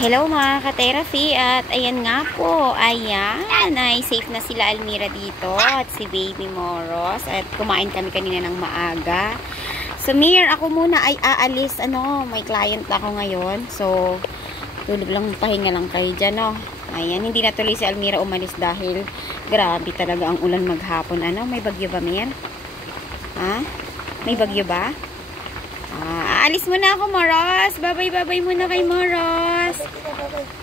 Hello mga ka-therapy, at ayan nga po, ayan, ay safe na sila Almira dito at si Baby Moros, at kumain kami kanina ng maaga. So Mir, ako muna ay aalis, may client ako ngayon, so tulog lang, pahinga lang kayo dyan, no? Ayan, hindi na tuloy si Almira umalis dahil grabe talaga ang ulan maghapon. May bagyo ba, Mir? Ha? May bagyo ba? Aalis muna ako, Moros. Babay-babay muna kay Moros.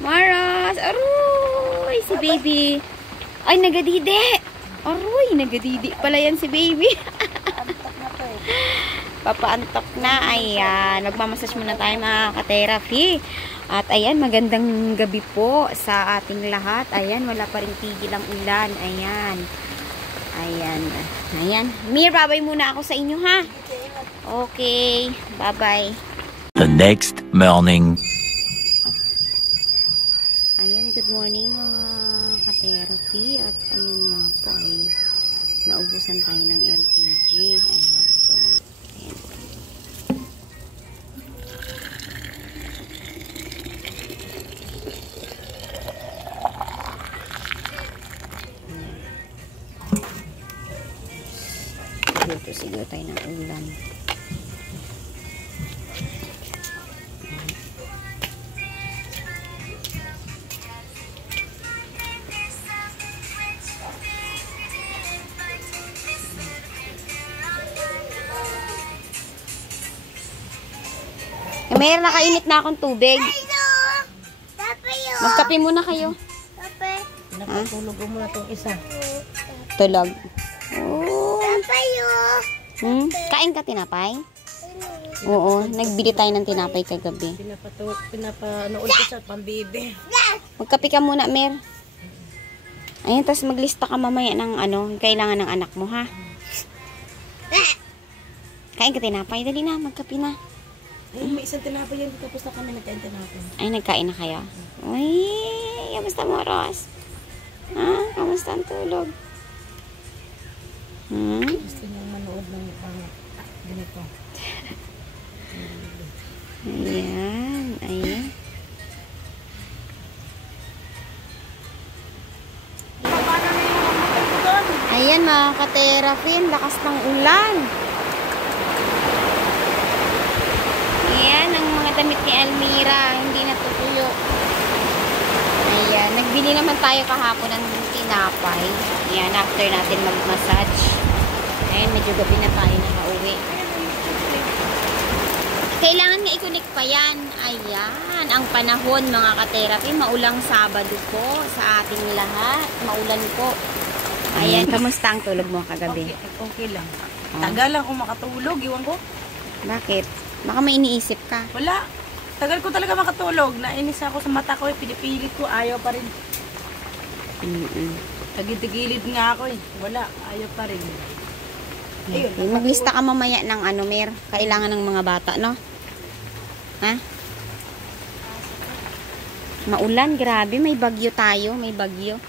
Moros. Aroy, si Baby. Ay, nagadidi. Aroy, nagadidi pala yan si Baby. Papaantok na. Ayan. Magmamassage muna tayo mga ka-therapy. At ayan, magandang gabi po sa ating lahat. Ayan, wala pa rin tigil ang ulan. Ayan. Ayan. Ayan. Mir, babay muna ako sa inyo, ha? Okay. Bye-bye. The next morning. Ayan, good morning mga ka-therapy. At ayun nga po ay naubusan tayo ng LPG. Ayan. So, ayan. Sigaw tayo ng ulan. Mayroon, nakainit na akong tubig. Magkape muna kayo. Napatulog mo muna itong isa. Tulog. Oh. Kain ka tinapay? Oo, nagbili tayo ng tinapay kagabi. Pinapanood ko sa pambibi. Magkape ka muna, Mer. Ayun, tapos maglista ka mamaya ng kailangan ng anak mo, ha? Kain ka tinapay, dali na, magkape na. Ay, may isang tinapay yan, tapos na kami nagkain tinapay. Ay, nagkain na kayo? Uy, kamusta mo, Ros? Ha? Kamusta ang tulog? Gusto niyang manood ng ganito. Ayan, ayan. Ayan mga ka-therapy, lakas ng ulan. Ayan, ang mga damit ni Almira, hindi natutuyo. Ayan, nagbili naman tayo kahapon ng tinapay. Ayan, after natin mag-massage. Ayan, medyo gabi na tayo nakauwi. Kailangan nga i-connect pa yan. Ayan, ang panahon mga ka-therapy, maulang Sabado po sa ating lahat. Maulan po. Ayan, kamusta ang tulog mo kagabi? Okay lang. Tagal lang kung makatulog, iwan ko. Bakit? Baka may iniisip ka. Wala. Tagal ko talaga makatulog. Nainis ako sa mata ko, pinipilit ko, ayaw pa rin. Tagilid nga ako eh. Wala, ayaw pa rin. Ayun, okay. Maglista ka mamaya ng Mer. Kailangan ng mga bata, no? Ha? Maulan, grabe. May bagyo tayo. May bagyo.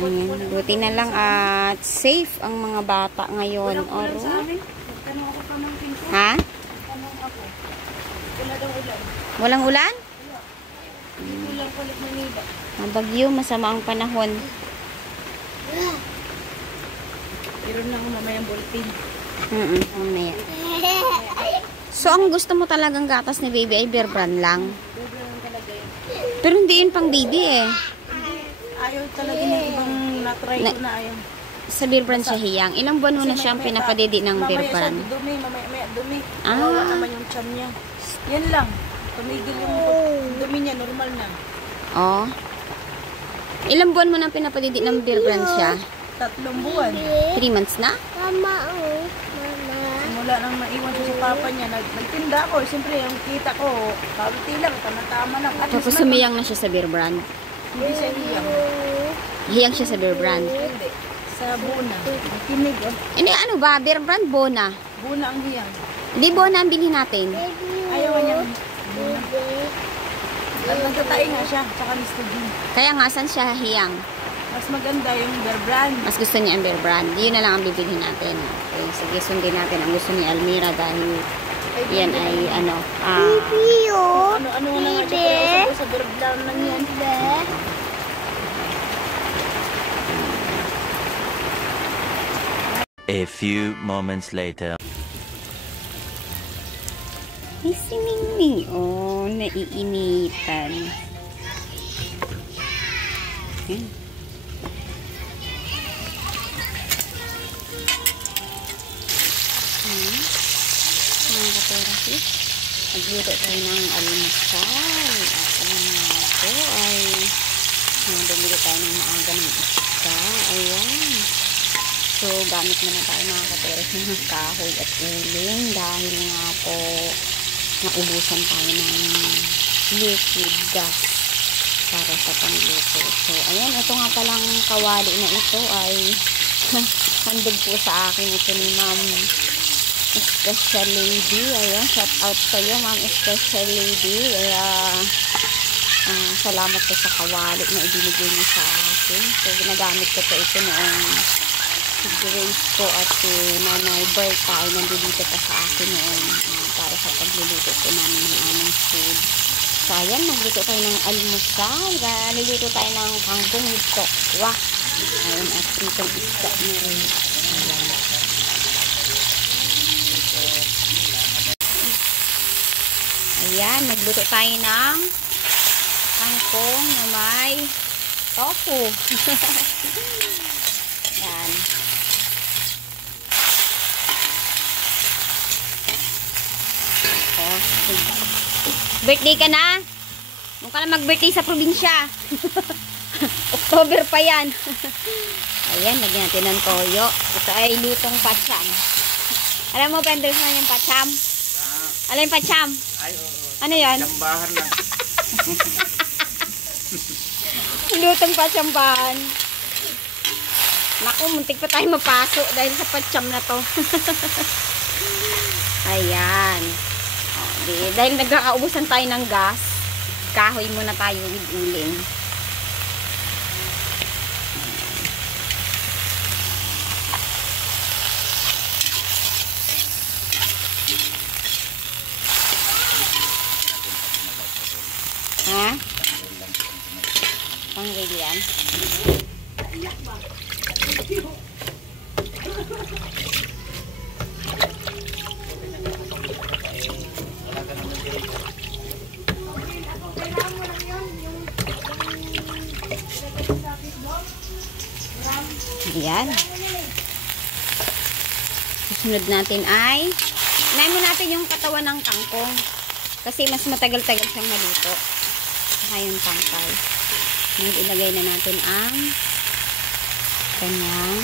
Ayan. Buti na lang at safe ang mga bata ngayon. Walang ulan sa amin. Tanong ako pamangkin ko. Ha? Tanong ako. Wala daw ulan. Walang ulan? Wala. Dito lang kulit Manila. Ang bagyo, masama ang panahon. Meron lang mamayang bulletin. Mamaya. So, ang gusto mo talagang gatas ni Baby ay Bear Brand lang. Doble lang talaga yun. Pero hindi yun pang baby eh. Ayaw talaga ng ibang na-try ko na ayaw. Sa Bear Brand siya hiyang. Ilang buwan mo na siyang pinapadidi ng Bear Brand? Mamaya siya dumi, mamaya dumi. Ah. Kawawa naman yung tiyan niya. Yan lang. Tumigil yung dumi niya, normal na. Oh. Ilang buwan mo nang pinapadidi ng Bear Brand siya? 3 buwan. 3 months na? Mula nang maiwan siya sa papa niya, nagtinda ako. Siyempre, yung kita ko, kaunti lang, tama-tama lang. At Tapos sumiyang na siya sa Bear Brand. hindi siya hiyang. Hiyang siya sa Bear Brand. Hindi. Sa Buna. Kinig, oh. Hindi, ano ba? Bear Brand, Bona. Buna ang hiyang. Hindi, Bona ang bilhin natin. Ayaw niya. Buna. Nagtatay nga siya, tsaka ni Stevie. Kaya nga, saan siya hiyang? Mas maganda yung Bear Brand. Mas gusto niya ang Bear Brand. Yun na lang ang bibilhin natin. Okay, sige, sundin natin ang gusto ni Almira dahil Yan ay ano. Ano na nga siya sa bird lang yan. A few moments later. Ay, si Mingming. Oh, naiinitan. Ayan. Mga kaperapi. Nagluto tayo ng almusal. At ayan nga po ay bumili tayo ng maaga ng isda. Ayan. So, gamit naman tayo mga kaperapi ng kahoy at uling dahil nga po naubusan tayo ng liquid gas para sa panluto. So, ayan, ito nga palang kawali na ito ay handog po sa akin ito ni Ma'am Special Lady. Ayan, shout out sa iyo Ma'am Special Lady. Salamat po sa kawali na ibinigay niyo sa akin. So, ginagamit ko po ito noong si Grace po at si Nanay Berta ay nandito pa sa akin noon para sa pagluluto po namin ng aming food. So, ayan, magluto tayo ng almusal. Niluluto tayo ng kangkong with tokwa. Ayan, at itong isda na rin. Ayan, magluto tayo ng kangkong na may tofu. Ayan. Birthday ka na? Huwag ka na mag-birthday sa probinsya. October pa yan. Ayan, lagyan natin ng toyo. Ito ay lutong pacham. Alam mo, Penders, na yung pacham? Alam yung pacham? Ay, oo. Ano yan? Chambahan lang. Lutong pachambahan. Naku, muntik pa tayo mapasok dahil sa pacham na to. Ayan. Dahil nagkakaubusan tayo ng gas, kahoy muna tayo with uling. Ha? Panggil yan. Ayan. Susunod natin ay inamin natin yung katawan ng kangkong kasi mas matagal-tagal siyang maluto. Saka yung tangkay. Ngayon ilagay na natin ang kanyang.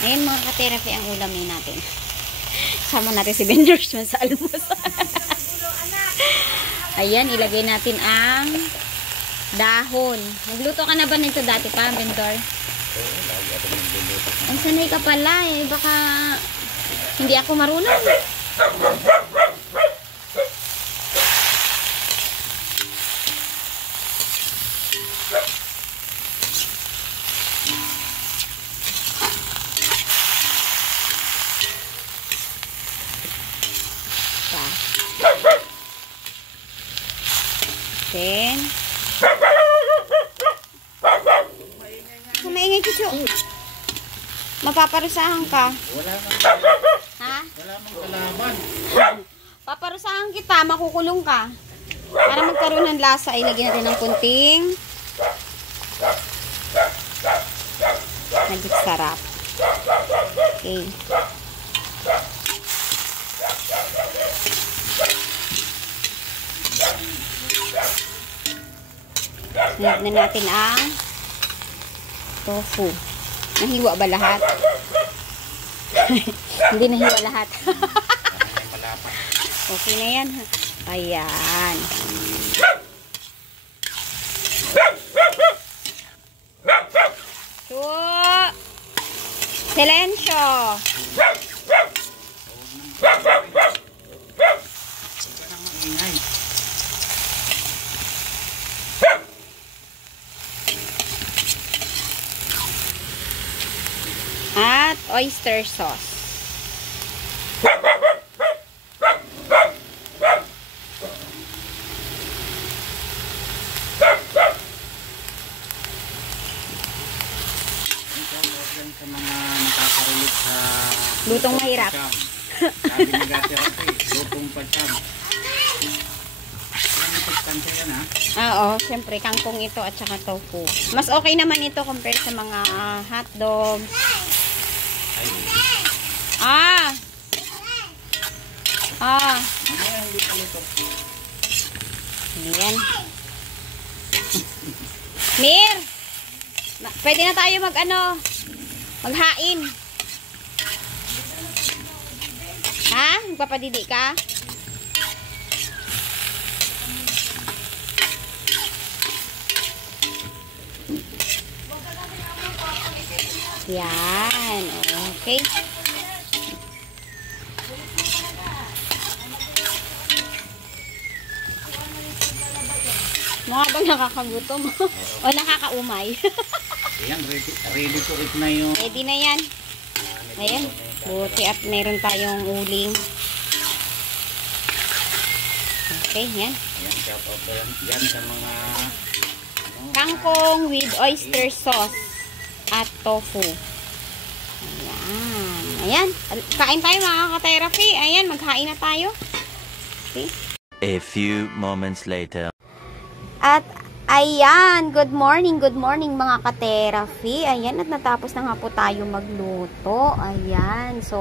Ngayon mga ka-therapy ang ulamin natin. Sama natin si Benders sa almusal. Ayan, ilagay natin ang dahon. Nagluto ka na ba nito dati pa, Bendor? Ay, sanay ka pala eh. Baka hindi ako marunong. Then, maingay Chuchu. Mapaparusahan ka. Wala mang Ha? kalaban. Paparusahan kita, makukulong ka. Para magkaroon ng lasa, ilagyan natin ng kunting magic sarap. Okay. Sunod na natin ang tofu. Nahiwa ba lahat? Hindi nahiwa lahat. Okay na yan. Ayan. So, silensyo. At oyster sauce. Lutong mahirap. Sabi ni Gati Rafi, lutong pa siya. Pagkante ka na. Oo, syempre, kangkong ito at saka tofu. Mas okay naman ito compare sa mga hotdog. Ah! Ayan. Mir! Pwede na tayo maghain. Ha? Magpapadidi ka? Yan. Okay. Mga bang nakakagutom o nakakaumay? Ayan, ready to eat na yung... Ready na yan. Ayan. Buti at meron tayong uling. Okay, yan. Ayan, shout out yan sa mga... Kangkong with oyster sauce at tofu. Ayan. Ayan. Kain tayo mga ka-therapy. Ayan, maghain na tayo. Okay. A few moments later. At ayan, good morning mga ka-therapy. Ayan, at natapos na nga po tayo magluto. Ayan, so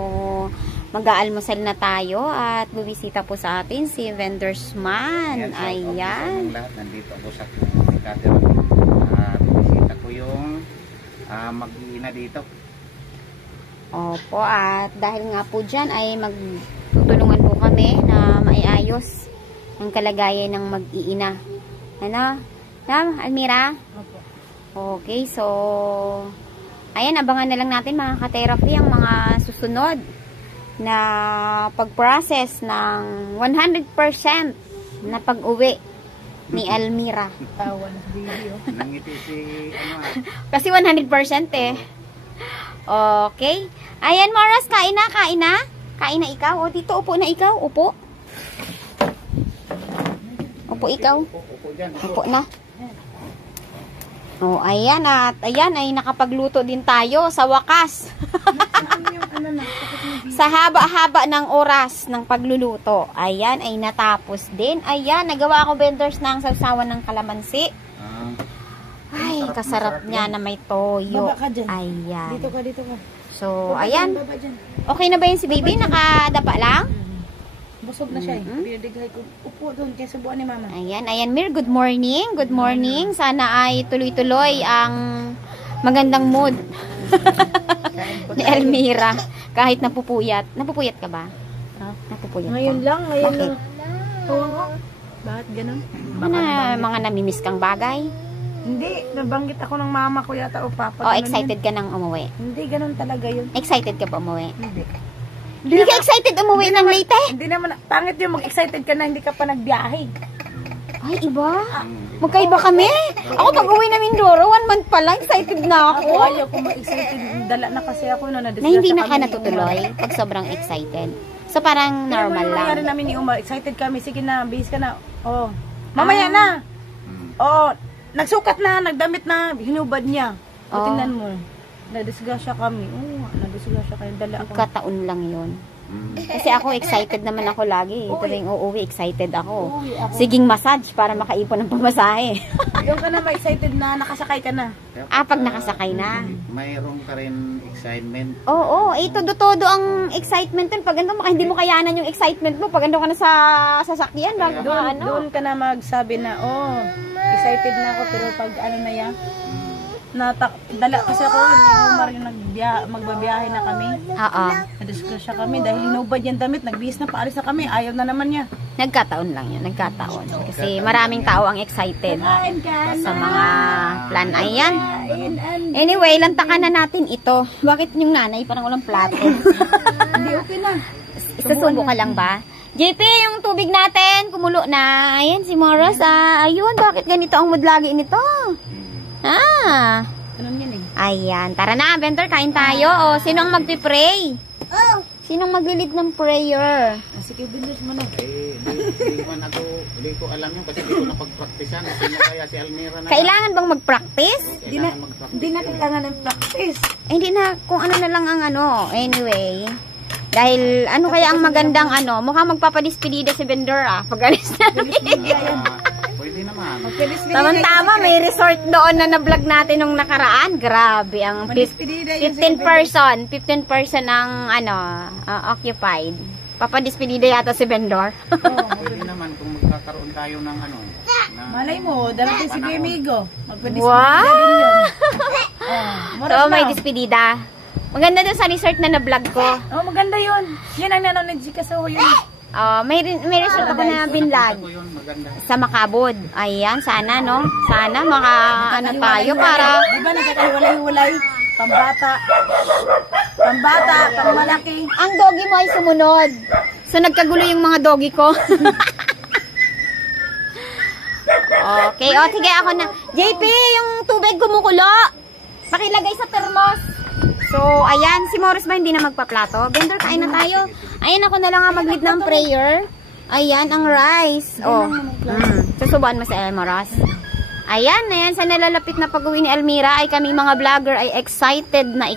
mag-aalmusal na tayo at bumisita po sa atin si Vendors Man. Ayan. Nandito ako sa Gati Rafi. Bumisita ko yung mag-iina dito. Opo, at dahil nga po dyan ay magtutulungan po kami na maiayos ang kalagayan ng mag-iina. Ano? Almira? Opo. Okay, so ayan, abangan na lang natin mga ka-therapy ang mga susunod na pag-process ng 100% na pag-uwi ni Almira. Tawa ng video. Nangiti si Kasi 100% eh. Okay. Ayan, Moras, kain na. Kain na ikaw. O, dito, upo na ikaw. Upo. Upo ikaw. Upo dyan. Upo na. O, ayan at ayan ay nakapagluto din tayo sa wakas. Sa haba-haba ng oras ng pagluluto. Ayan ay natapos din. Ayan, nagawa ko vendors ng sawsawan ng kalamansi. Ay, kasarap niya na may toyo. Baba ka dyan. Ayan. Dito ka. So, Baba ayan. dyan, baba dyan. Okay na ba yun si baby? Nakadapa lang? Busog na siya eh. Binadighay ko. Upo doon kaya subuan ni mama. Ayan, Mir, good morning. Good morning. Sana ay tuloy-tuloy ang magandang mood ni Almira. Kahit napupuyat. Napupuyat ka ba? Napupuyat ka? Ngayon lang. Bakit? Oo. Bakit ganun? Mga namimiss kang bagay? Hindi. Nabanggit ako ng mama ko yata o papa. O excited ka nang umuwi? Hindi, ganun talaga yun. Excited ka ba umuwi? Hindi. Hindi ka excited umuwi ng Leyte? Hindi naman. Pangit yung mag-excited ka na hindi ka pa nagbiyahe. Ay, iba. Magkaiba kami. Ako pag uwi na Mindoro, 1 month pa lang, excited na Ako ako. ayaw ko mag-excited. Dala na kasi ako na Na hindi na ka kami ni natutuloy pag sobrang excited. So parang Umar. normal Yung nangyari lang. namin ni Umar, excited kami. Sige na, bihis ka na. Oh. Mamaya na. Oh, nagsukat na, nagdamit na, hinubad niya. O, Oh. tingnan mo. Nadisgrasya kami. Oo, nadisgrasya kayo. Dala ako. Kataon lang yun. Kasi ako excited naman ako lagi. Tuwing uuwi, excited ako. Uuwi ako. Siging massage para makaipon ng pamasahe. Doon ka na ma-excited na nakasakay ka na. Pag nakasakay na. Mayroon ka rin excitement. Oo, todo ang excitement dun. Pag ando, hindi mo kayanan yung excitement mo. Pag ando ka na sa sasakyan, bago ka Doon ka na magsabi na, oh, excited na ako. Pero pag ano na yan, dala kasi ako ni Umar yung magbabiyahe na kami. Oo. Nadisgrasya kami dahil hinubad yung damit. Nagbihis na, paalis na kami. Ayaw na naman niya. Nagkataon lang yun. Nagkataon. Kasi maraming tao ang excited sa mga plan. Ayan. Anyway, lantakan na natin ito. Bakit yung nanay parang walang plato? Hindi, okay na. Sasubo ka lang ba? JP, yung tubig natin, kumulo na. Ayan, si Moros. Ayun, bakit ganito ang mood lagi nito? Ganun yan eh. Ayan. Tara na, Benter, kain tayo. O, sinong magpipray? Sinong maglilid ng prayer? Sige, bilis mo na. Hindi ko alam yun kasi hindi ko napag-practicean. Sino kaya si Almira na? Kailangan bang mag-practice? Hindi na kailangan ng practice. Hindi na, kung ano na lang ang ano. Anyway, Dahil ano kaya ang magandang ano, mukhang magpapadispedida si vendor pag alis na. Pwede naman. Tama-tama, may resort doon na na-vlog natin nung nakaraan. Grabe, ang 15 person ang ano, occupied. Papadispedida yata si vendor. Pwede naman kung magkakaroon tayo ng ano. Malay mo, darating si Kuya Migo. Wow! din yun. So, may dispedida. Maganda dun sa resort na na-vlog ko. Oh, maganda yun. Yan ang nanonood si Kaso yun. May resort ako na binlag sa Macabod. Ayan, sana no? Sana ano tayo para... Diba nagkakahiwalay-hiwalay? Pambata. Pambata, pangmalaki. Ang doggy mo ay sumunod. So, nagkagulo yung mga doggy ko. Okay, sige ako na. JP, yung tubig kumukulo. Pakilagay sa termos. So, ayan, si Morris ba hindi na magpaplato? Vendor, kain na tayo. Ayan, ako na lang mag-lead ng prayer. Ayan, ang rice. Susubuan mo si Morris. Ayan, sa nalalapit na pag-uwi ni Almira ay kami mga vlogger ay excited na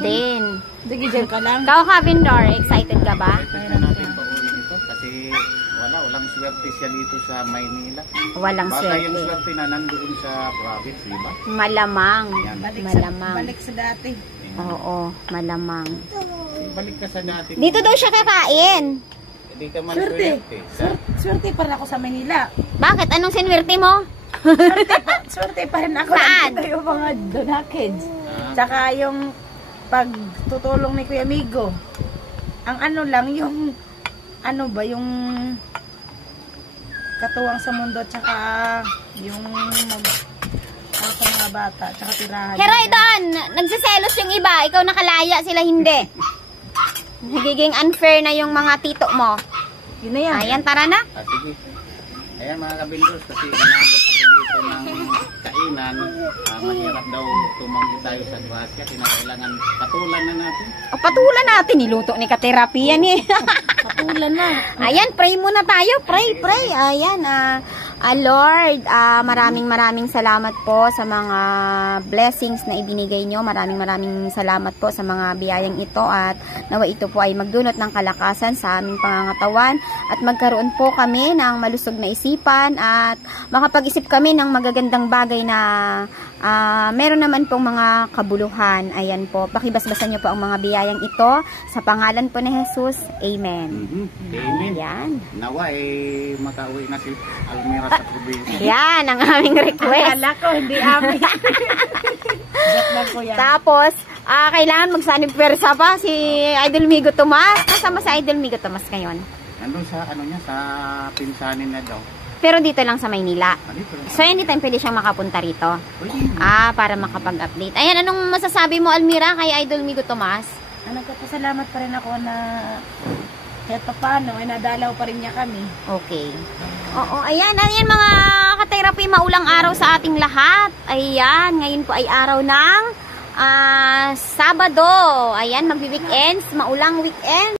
din. Sige, dyan ka lang. Ikaw ka, Vendor, excited ka ba? Pwede natin pauwi dito kasi walang swerte siya dito sa Maynila. Walang Baka yung swerte. swerte na nandoon sa province, di ba? Malamang. Malamang. Balik sa dati. Oo, malamang. Balik ka sa dati. Dito daw siya kakain. Hindi ka man Swerte. swerte. Swerte pa rin ako sa Manila. Bakit? Anong sinwerte mo? Swerte pa rin ako. Saan? Nandito yung mga donakids. Tsaka yung pagtutulong ni Kuya Migo. Ang ano lang, yung ano ba, yung katuwang sa mundo, tsaka yung sa mga bata, tsaka tirahan. Heroy doon! Nagsiselos yung iba. Ikaw nakalaya, sila hindi. Nagiging unfair na yung mga tito mo. Yun na yan. Ayan, tara na. Sige. Ayan mga kabindros, kasi inabot ako dito ng kainan. Mahirap daw tumanggi tayo sa grasya. Kinakailangan patulan na natin. O, patulan natin. Niluto ni ka-therapy yan eh. Patulan na. Ayan, pray muna tayo. Pray. Ayan, Lord, maraming salamat po sa mga blessings na ibinigay nyo. Maraming salamat po sa mga biyayang ito at nawa ito po ay magdulot ng kalakasan sa aming pangangatawan at magkaroon po kami ng malusog na isipan at makapag-isip kami ng magagandang bagay na meron naman pong mga kabuluhan. Ayan po, pakibasbasan nyo po ang mga biyayang ito sa pangalan po ni Jesus. Amen. Amen. Ayan. Nawa makauwi na si Almira sa probinsya. Yan ang aming request. Akala ko, hindi amin. Joke lang ko yan. Tapos, kailangan magsanib persa pa si Idol Migo Tomas. Kasama si Idol Migo Tomas ngayon. Nandun sa sa pinsanin na daw. Pero dito lang sa Maynila. Dito lang. So, anytime pwede siyang makapunta rito. Pwede. Para makapag-update. Ayan, anong masasabi mo, Almira, kay Idol Migo Tomas? Nagpapasalamat pa rin ako na kahit pa paano, nadalaw pa rin niya kami. Okay. Oo, ayan mga ka-therapy, maulang araw sa ating lahat. Ayan, ngayon po ay araw ng Sabado. Ayan, magbi-weekends, maulang weekend.